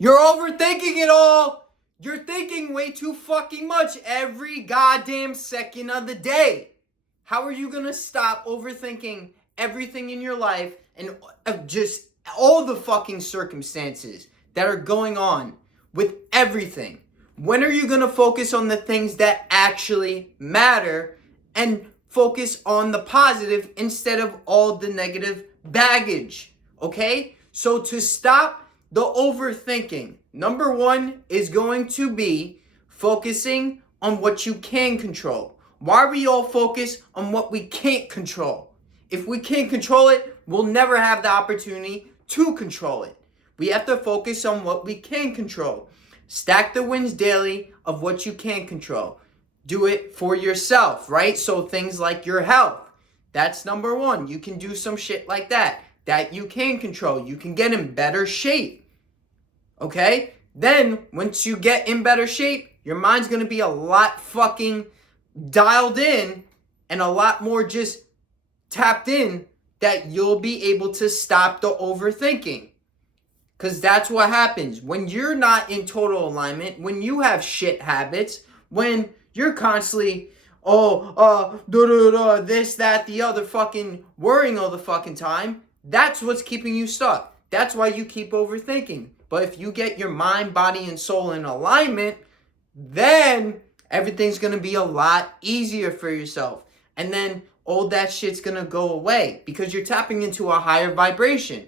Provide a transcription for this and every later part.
You're overthinking it all. You're thinking way too fucking much every goddamn second of the day. How are you gonna stop overthinking everything in your life and just all the fucking circumstances that are going on with everything? When are you gonna focus on the things that actually matter and focus on the positive instead of all the negative baggage? Okay? So to stop the overthinking, number one is going to be focusing on what you can control. Why are we all focused on what we can't control? If we can't control it, we'll never have the opportunity to control it. We have to focus on what we can control. Stack the wins daily of what you can control. Do it for yourself, right? So things like your health. That's number one. You can do some shit like that you can control. You can get in better shape. Okay? Then, once you get in better shape, your mind's going to be a lot fucking dialed in and a lot more just tapped in that you'll be able to stop the overthinking. Because that's what happens. When you're not in total alignment, when you have shit habits, when you're constantly, this, that, the other, fucking worrying all the fucking time, that's what's keeping you stuck. That's why you keep overthinking. But if you get your mind, body, and soul in alignment, then everything's going to be a lot easier for yourself. And then all that shit's going to go away because you're tapping into a higher vibration.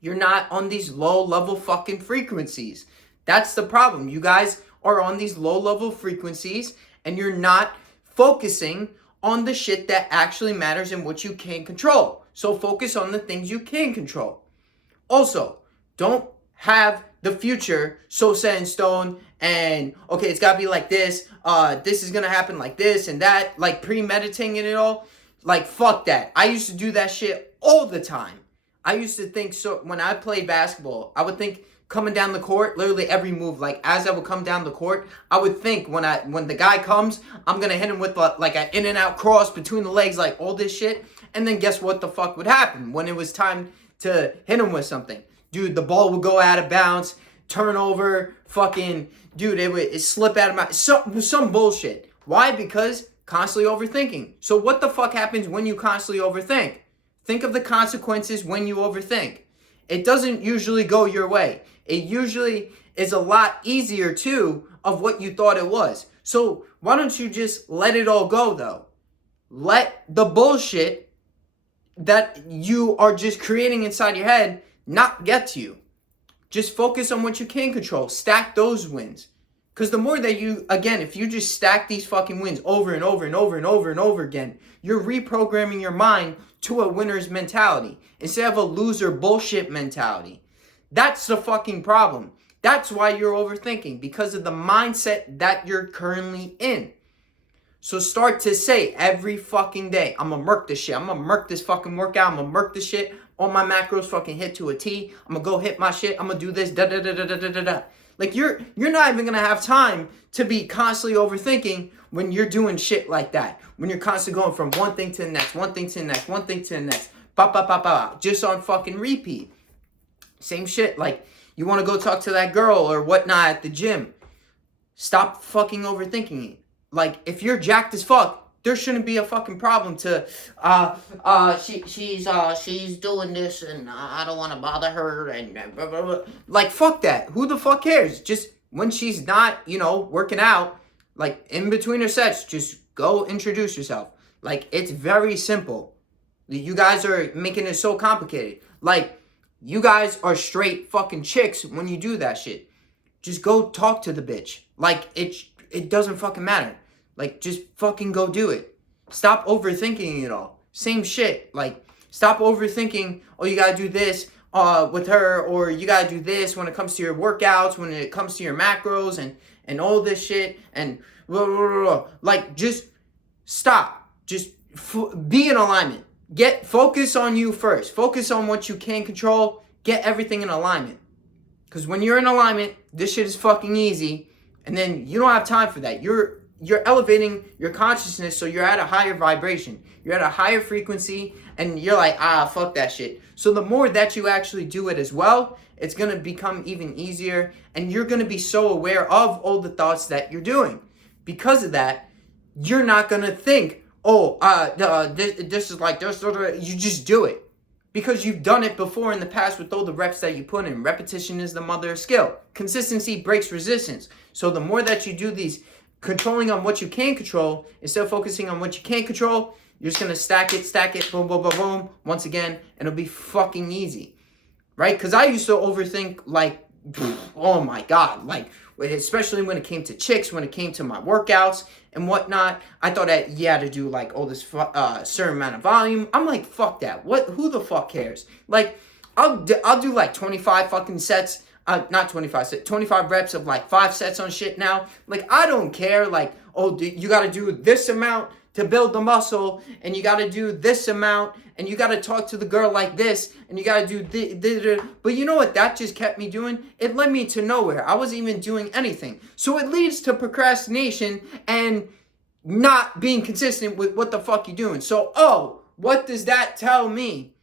You're not on these low-level fucking frequencies. That's the problem. You guys are on these low-level frequencies and you're not focusing on the shit that actually matters and what you can control. So focus on the things you can control. Also, don't have the future so set in stone and, okay, it's got to be like this. This is going to happen like this and that. Like premeditating it all. Like, fuck that. I used to do that shit all the time. I used to think, so when I played basketball, I would think coming down the court, literally every move, like as I would come down the court, I would think when the guy comes, I'm going to hit him with like an in and out cross between the legs, like all this shit. And then guess what the fuck would happen when it was time to hit him with something? Dude, the ball would go out of bounds, turnover, fucking, dude, it slip out of my, some bullshit. Why? Because constantly overthinking. So what the fuck happens when you constantly overthink? Think of the consequences when you overthink. It doesn't usually go your way. It usually is a lot easier too of what you thought it was. So why don't you just let it all go though? Let the bullshit that you are just creating inside your head not get to you. Just focus on what you can control. Stack those wins. Because the more that you, again, if you just stack these fucking wins over and over and over and over and over again, you're reprogramming your mind to a winner's mentality instead of a loser bullshit mentality. That's the fucking problem. That's why you're overthinking, because of the mindset that you're currently in. So start to say every fucking day, I'm gonna murk this shit. I'm gonna murk this fucking workout. I'm gonna murk this shit. All my macros fucking hit to a T. I'm gonna go hit my shit. I'm gonna do this. Da da da da da da da. Like you're not even gonna have time to be constantly overthinking when you're doing shit like that. When you're constantly going from one thing to the next, one thing to the next, one thing to the next, ba ba ba ba, just on fucking repeat. Same shit. Like you want to go talk to that girl or whatnot at the gym. Stop fucking overthinking it. Like if you're jacked as fuck, there shouldn't be a fucking problem to she's doing this and I don't want to bother her and blah, blah, blah. Like fuck that. Who the fuck cares? Just when she's not, working out, like in between her sets, just go introduce yourself. Like it's very simple. You guys are making it so complicated. Like you guys are straight fucking chicks when you do that shit. Just go talk to the bitch. Like it doesn't fucking matter. Like, just fucking go do it. Stop overthinking it all. Same shit. Like, stop overthinking, oh, you gotta do this with her, or you gotta do this when it comes to your workouts, when it comes to your macros, and all this shit, and blah, blah, blah, blah. Like, just stop. Just be in alignment. Focus on you first. Focus on what you can control. Get everything in alignment. Because when you're in alignment, this shit is fucking easy. And then you don't have time for that. You're you're elevating your consciousness, so you're at a higher vibration. You're at a higher frequency, and you're like, fuck that shit. So the more that you actually do it as well, it's going to become even easier, and you're going to be so aware of all the thoughts that you're doing. Because of that, you're not going to think, this is like this. You just do it. Because you've done it before in the past with all the reps that you put in. Repetition is the mother of skill. Consistency breaks resistance. So the more that you do these, controlling on what you can control, instead of focusing on what you can't control, you're just going to stack it, boom, boom, boom, boom, once again, and it'll be fucking easy. Right? Because I used to overthink like, oh my God, like, especially when it came to chicks, when it came to my workouts and whatnot. I thought that you had to do like all this certain amount of volume. I'm like, fuck that. Who the fuck cares? Like, I'll do like 25 fucking sets. Not 25 sets, 25 reps of like 5 sets on shit now. Like, I don't care. Like, you got to do this amount to build the muscle, and you got to do this amount, and you got to talk to the girl like this, and you got to do this. But you know what that just kept me doing? It led me to nowhere. I wasn't even doing anything. So it leads to procrastination and not being consistent with what the fuck you're doing. So, what does that tell me?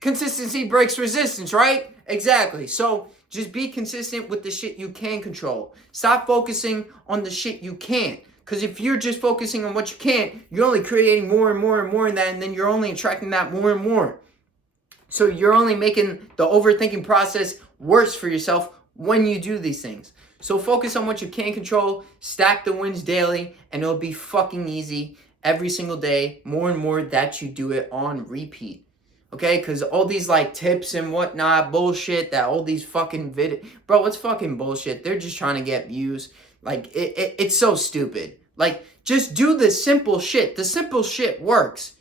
Consistency breaks resistance, right? Exactly. So just be consistent with the shit you can control. Stop focusing on the shit you can't. Because if you're just focusing on what you can't, you're only creating more and more and more of that, and then you're only attracting that more and more. So you're only making the overthinking process worse for yourself when you do these things. So focus on what you can control, stack the wins daily, and it'll be fucking easy every single day, more and more that you do it on repeat. Okay, because all these like tips and whatnot, bullshit, that all these fucking bro, it's fucking bullshit. They're just trying to get views. Like, it's so stupid. Like, just do the simple shit. The simple shit works.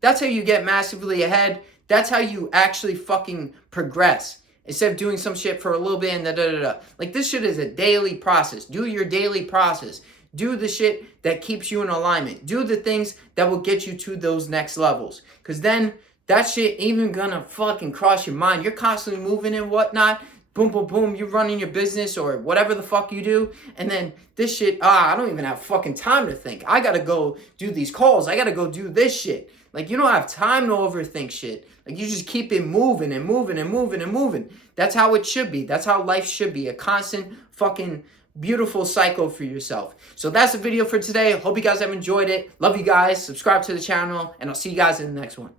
That's how you get massively ahead. That's how you actually fucking progress. Instead of doing some shit for a little bit and da-da-da-da. Like, this shit is a daily process. Do your daily process. Do the shit that keeps you in alignment. Do the things that will get you to those next levels. Because then that shit even gonna fucking cross your mind. You're constantly moving and whatnot. Boom, boom, boom, you're running your business or whatever the fuck you do. And then this shit, I don't even have fucking time to think. I gotta go do these calls. I gotta go do this shit. Like, you don't have time to overthink shit. Like, you just keep it moving and moving and moving and moving. That's how it should be. That's how life should be. A constant fucking beautiful cycle for yourself. So that's the video for today. Hope you guys have enjoyed it. Love you guys. Subscribe to the channel, and I'll see you guys in the next one.